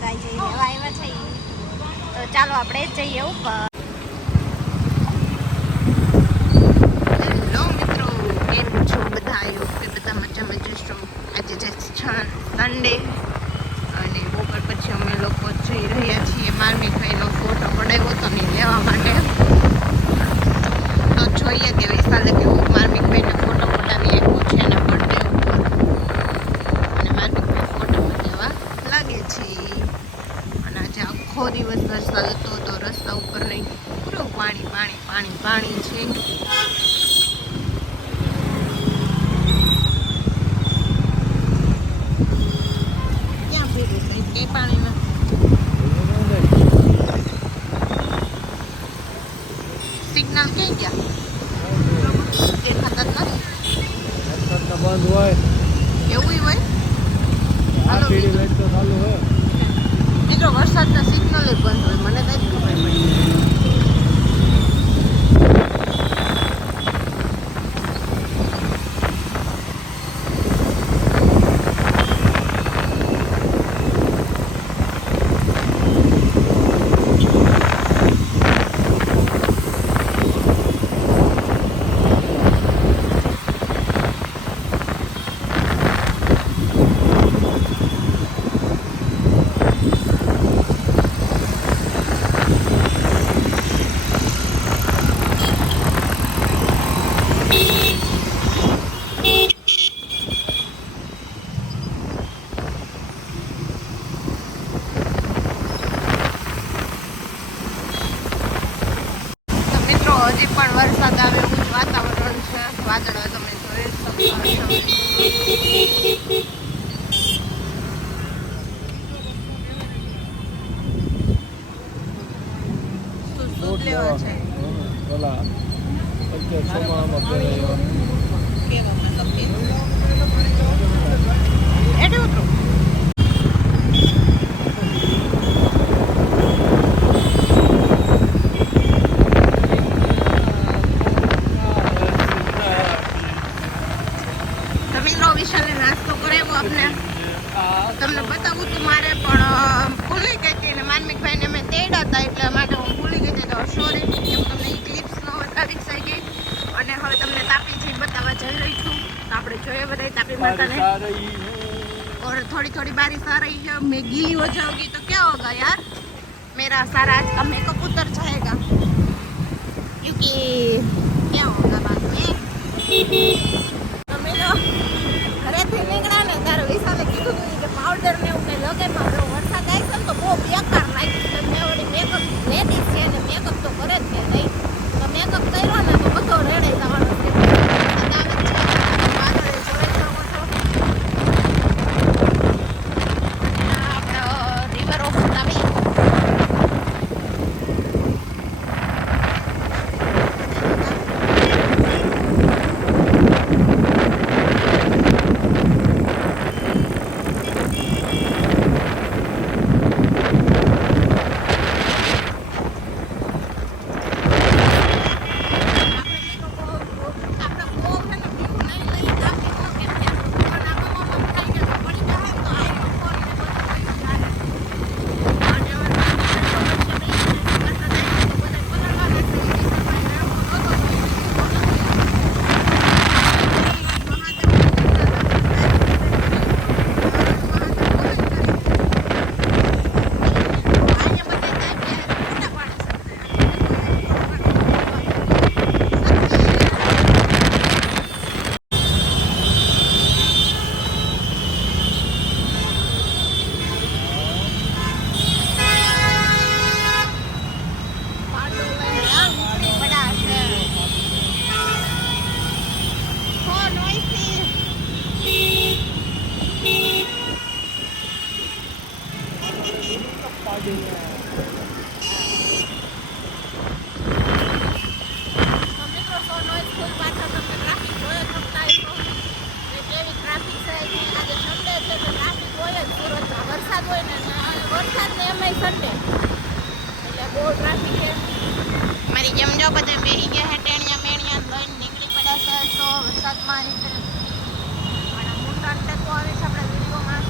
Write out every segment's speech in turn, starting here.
તો આજે લેવા આવ્યા છે તો ચાલો આપણે જઈએ ઉપર. હેલો મિત્રો, કેમ છો બધા? બધા મજામાં જશો. આજે છે સન્ડે અને બપોર પછી અમે લોકો જઈ રહ્યા છીએ માર્મિકભાઈનો ફોટો પડાવ્યો હતો ને લેવા માટે. તો જોઈએ કે વિશાલે કેવો માર્મિકભાઈને ફોટો પડાવી આવ્યો છે એના બર્થડે ઉપર અને માર્મિકભાઈ ફોટોમાં લેવા લાગે છે. અને આજે આખો દિવસ વરસાદ હતો તો રસ્તા ઉપર નહીં પૂરું પાણી પાણી પાણી પાણી છે. ક્યાં ફેરું કંઈ પાણી નથી. સિગ્નલ ક્યાં ગયા દેખાતા જ નથી. બંધ હોય એવું હોય. હાલો ચાલુ હોય મિત્રો, વરસાદના સિગ્નલ બંધ હોય મને કઈ ખબર પડી. હજી પણ વરસાદ આવે એવું જ વાતાવરણ છે. વાદળો તમે જોઈ શકો શું લેવા છે? કેવા મતલબ એડે ઉતરો. તમને બતાવું તું મારે પણ ભૂલી ગઈ હતી અને માર્મિકભાઈને મેં તેડા હતા એટલા માટે હું ભૂલી ગઈ હતી. તો સોરી, એમ તમને એ ક્લિપ્સ ન બતાવી શકી. અને હવે તમને તાપી જઈ બતાવવા જઈ રહી છું. તો આપણે જોઈએ બધા તાપી માતાને. और थोड़ी थोड़ी बारिश आ रही है. मैं गीली हो जाऊंगी तो क्या होगा यार, मेरा सारा आज का मेकअप उतर जाएगा क्योंकि क्या होगा बाद में. तो मेरा ઘરેથી નીકળ્યા ને ત્યારે વિશાલે કીધું હતું કે પાવડર ને એવું કંઈ લગાવ્યા હવે વરસાદ આવી છે ને તો બહુ બેકાર લાગી છે. મેં વળી મેકઅપ લેડીઝ છે ને મેકઅપ તો કરે જ છે નહીં. તો મેકઅપ કર્યો ને તો બધો રેડાઈ જવાનો છે. વાદળે જોઈ શકો છો. આપણે રિવર ઓફ તાપી. મારી જેમ જો બધા બેહી ગયા હે ટેણિયા મેણિયા લઈને નીકળી પડ્યા છે. તો વરસાદમાં મોટા ટેકો આવે છે આપણા વિડીયોમાં.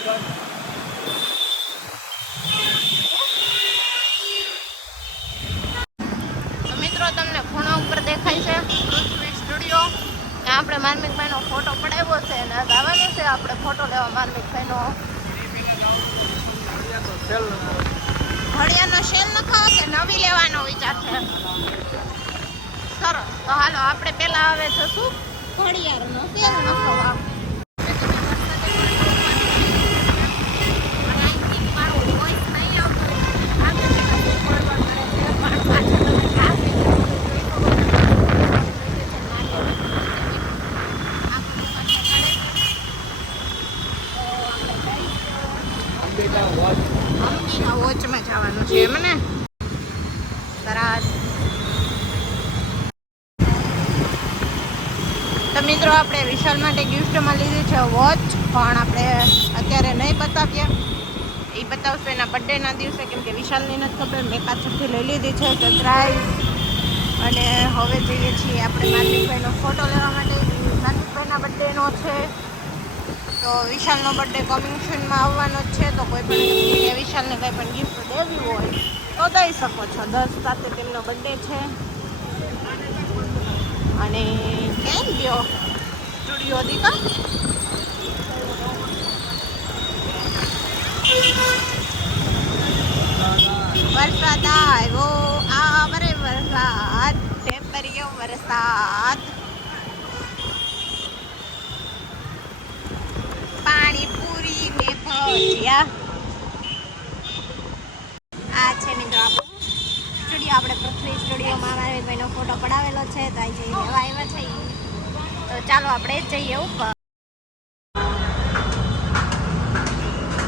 તો મિત્રો તમને ખૂણા ઉપર દેખાય છે પૃથ્વી સ્ટુડિયો. ત્યાં આપણે માર્મિકભાઈનો ફોટો પડાવ્યો છે અને આવવાનું છે આપણે ફોટો લેવા માર્મિકભાઈનો. ઘડિયાળનો સેલ નખાવો કે નવી લેવાનો વિચાર છે? સરસ, તો હાલો આપણે પેલા આવે જશું ઘડિયાળનો સેલ નખાવા. વોચમાં જવાનું છે મને સરસ. તો મિત્રો આપણે વિશાલ માટે ગિફ્ટમાં લીધી છે વોચ, પણ આપણે અત્યારે નહીં બતાવીએ, એ બતાવશું એના બર્થડેના દિવસે, કેમ કે વિશાલની નથી ખબર. મેં પાછળથી લઈ લીધી છે સરપ્રાઈઝ. અને હવે જઈએ છીએ આપણે માર્મિકભાઈનો ફોટો લેવા માટે. માર્મિકભાઈના બર્થડેનો છે, તો વિશાલનો બર્થડે કમિંગ સૂનમાં આવવાનો જ છે. તો કોઈ પણ વિશાલને કંઈ પણ ગિફ્ટ દેવી હોય તો દઈ શકો છો. 10 સાથે તેમનો બર્થડે છે. અને કેમ ગયો સ્ટુડિયો દીકા? વરસાદ આવ્યો, આવરે વરસાદ, ટેમ્પરિયો વરસાદ. પાણીપુરી ને ભજીયા. આ છે મિત્રો આપણું સ્ટુડિયો. આપણે પૃથ્વી સ્ટુડિયોમાં મારા ભાઈનો ફોટો પડાવેલો છે, તો આ જઈ લેવા આવ્યા છે. તો ચાલો આપણે જઈએ ઉપર.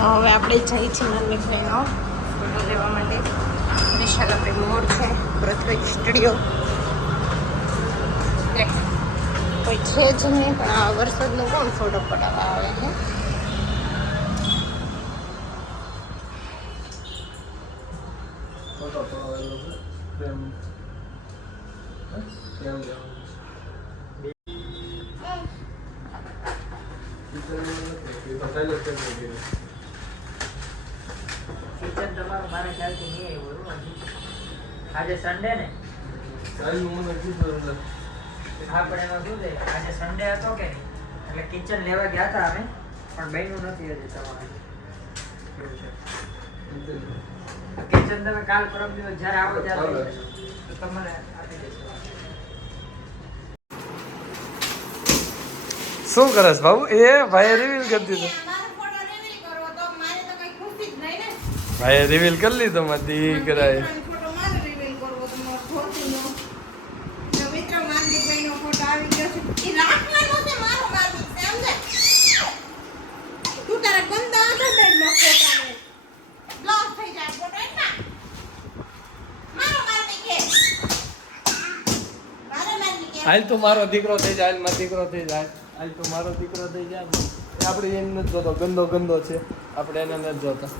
હવે આપણે જઈએ છીએ માર્મિકભાઈનો ફોટો લેવા માટે. વિશાલ આપણે મોડ છે પૃથ્વી સ્ટુડિયો. કોઈ છે જ નહીં, પણ આ વરસાદનો કોણ ફોટો પડાવવા આવે છે? કિચન તમારું મારા ખ્યાલથી નહીં આવ્યું. આજે સન્ડે ને? હા, પણ એમાં શું છે, આજે સન્ડે હતો કે નહીં, એટલે કિચન લેવા ગયા હતા અમે, પણ બન્યું નથી હજી તમારે. એવું છે કિચન તમે કાલ પરમ દિવસ જ્યારે આવો ત્યારે તો તમારે આપી દેશો. શું કરસ બાબુ? એ ભાઈએ રિવીલ કરી દીધું. ભાઈએ રિવીલ કરી લીધો માં દીકરાએ. હાલ તો મારો દીકરો થઈ જાય, હાલ મારો દીકરો થઈ જાય, હાલ તો મારો દીકરો થઈ જાય. આપણે એને નથી જોતો, ગંદો ગંદો છે, આપણે એને નથી જોતા.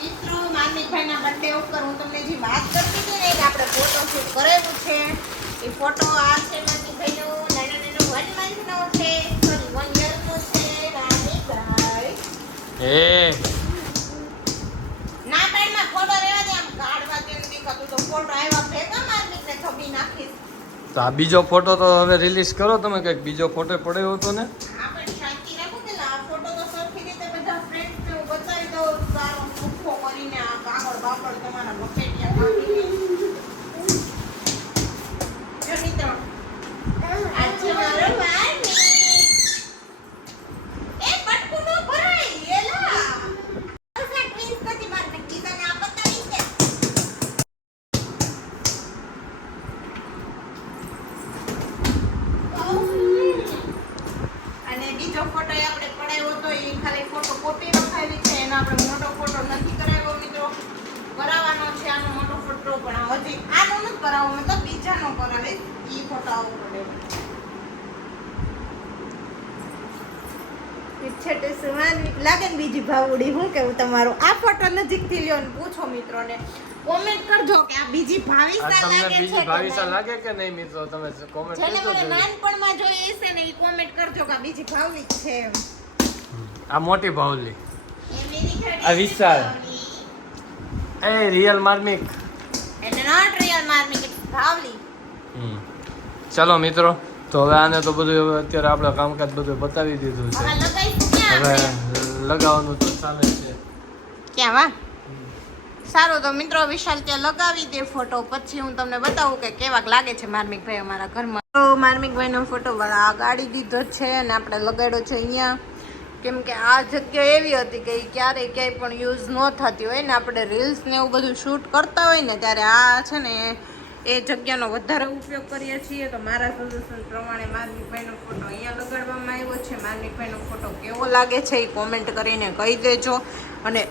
મિત્રો માર્મિકભાઈના બર્થડે ઉપર હું તમને જે વાત કરતી હતી ને, કે આપણે ફોટો શૂટ કરેલું છે, એ ફોટો આ છે માર્મિકભાઈનો. નાનો 1 મંથનો છે, સોરી 1 યરનો છે માર્મિકભાઈ. ના પેડમાં ફોટો રહેવા દે, આમ કાઢવા દે દેખાતું તો ફોટો આવ્યા ભેગા માર્મિકને છબી નાખીશ. તો આ બીજો ફોટો તો હવે રિલીઝ કરો તમે. કંઈક બીજો ફોટો પડ્યો હતો ને? આપણે શાંતિ રાખો કે આ ફોટો તો સરખી રીતે બધા ફ્રેન્ડ્સને હું બતાવી દઉં, સારો સુખો કરીને આ કાગળ બાગળ તમારા લપેટિયા કાઢીને. જો મિત્રો આ છે મારો માર્મિક. એ પટકું ન ભરાય એલા. ઓસા ટ્વિન્સ નથી માર્મિક, કીધાને આ બતાવી છે. અને બીજો ફોટો આપણે પડાવ્યો હતો, એ ખાલી ફોટો કોપી રખાવી છે, એનો આપણે મોટો ફોટો નથી કરાવ્યો મિત્રો. કરાવવાનો છે આનો મોટો ફોટો, પણ હજી આનો નથી કરાવવો, મેં તો બીજાનો કરાવીશ. એ ફોટો આવો પડે છેટે સુમાન લાગે ને બીજી ભાવડી. હું કેવું તમારું? આ ફોટો નજીકથી લ્યો ને પૂછો મિત્રોને. કોમેન્ટ કરજો કે આ બીજી આ ભાવિસા તમને લાગે છે બીજી કે ભાવિસા નહીં. લાગે કે નહીં મિત્રો? તમે કોમેન્ટ જેને કરજો મને જરૂર. નાનપણમાં જોઈ હશે ને એ કોમેન્ટ કરજો કે આ બીજી ભાવિક છે એમ. આ મોટી ભાવલી, એ મેરી ઘડી આ વિશાલ. ભાવલી. એ રિયલ માર્મિક. એટલે નોટ રિયલ માર્મિક, ઇટ્સ ભાવલી. ચલો મિત્રો, તો હવે આને તો બધું હવે અત્યારે આપણે કામકાજ બધું બતાવી દીધું હવે છે. લગાઈશું ક્યાં હવે આપણે? લગાવવાનું તો ચાલે જ છે. ક્યાં વા? સારું તો મિત્રો વિશાલ ત્યાં લગાવી દે ફોટો, પછી હું તમને બતાવું કે કેવાક લાગે છે માર્મિકભાઈ અમારા ઘરમાં. તો માર્મિકભાઈનો ફોટો આ ગાડી દીધો છે અને આપણે લગાડ્યો છે અહીંયા, કેમ કે આ જગ્યા એવી હતી કે ઈ ક્યારેય ક્યાંય પણ યુઝ ન થતી હોય ને, આપણે રીલ્સ ને એવું બધું શૂટ કરતા હોય ને ત્યારે આ છે ને એ જગ્યાનો વધારે ઉપયોગ કરીએ છીએ. તો મારા સજેશન પ્રમાણે માર્મિકભાઈનો ફોટો અહીંયા લગાડવામાં આવ્યો છે. માર્મિકભાઈનો ફોટો કેવો લાગે છે એ કોમેન્ટ કરીને કહી દેજો. અને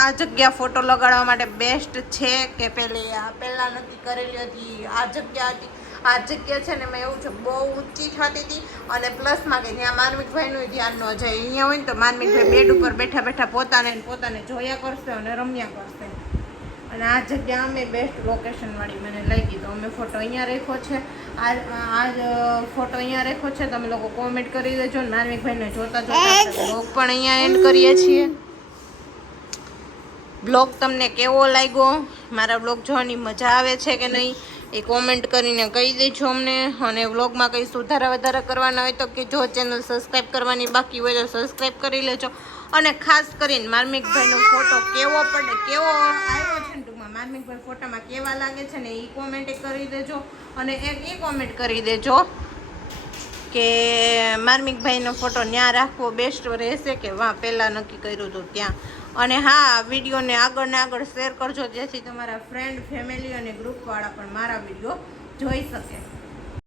આ જગ્યા ફોટો લગાડવા માટે બેસ્ટ છે કે પહેલાં નક્કી કરેલી હતી આ જગ્યા હતી. આ જગ્યા છે ને મેં એવું છે બહુ ઊંચી થતી હતી, અને પ્લસમાં કે ત્યાં માર્મિકભાઈનું ધ્યાન ન જાય. અહીંયા હોય ને તો માર્મિકભાઈ બેડ ઉપર બેઠા બેઠા પોતાને જોયા કરશે અને રમ્યા કરશે. અને આ જગ્યા અમે બેસ્ટ લોકેશનવાળી મને લાગી, તો અમે ફોટો અહીંયા રાખ્યો છે. આ ફોટો અહીંયા રાખ્યો છે. તમે લોકો કોમેન્ટ કરી દેજો. માર્મિકભાઈને જોતા બ્લોગ પણ અહીંયા એન્ડ કરીએ છીએ. બ્લોગ તમને કેવો લાગ્યો, મારા બ્લોગ જોવાની મજા આવે છે કે નહીં એ કોમેન્ટ કરીને કહી દેજો અમને. અને વ્લોગમાં કંઈ સુધારા વધારા કરવાના હોય તો કે જો ચેનલ સબસ્ક્રાઈબ કરવાની બાકી હોય તો સબસ્ક્રાઈબ કરી લેજો. અને ખાસ કરીને માર્મિકભાઈનો ફોટો કેવો આવ્યો છે ને, ટૂંકમાં માર્મિકભાઈ ફોટામાં કેવા લાગે છે ને એ કોમેન્ટ કરી દેજો. અને એક એ કોમેન્ટ કરી દેજો કે માર્મિકભાઈનો ફોટો ત્યાં રાખવો બેસ્ટ રહેશે કે વાં પહેલાં નક્કી કર્યું હતું ત્યાં. અને હા, વિડીયોને આગળ ને આગળ શેર કરજો જેથી તમારા ફ્રેન્ડ, ફેમિલી અને ગ્રુપવાળા પણ મારા વિડીયો જોઈ શકે.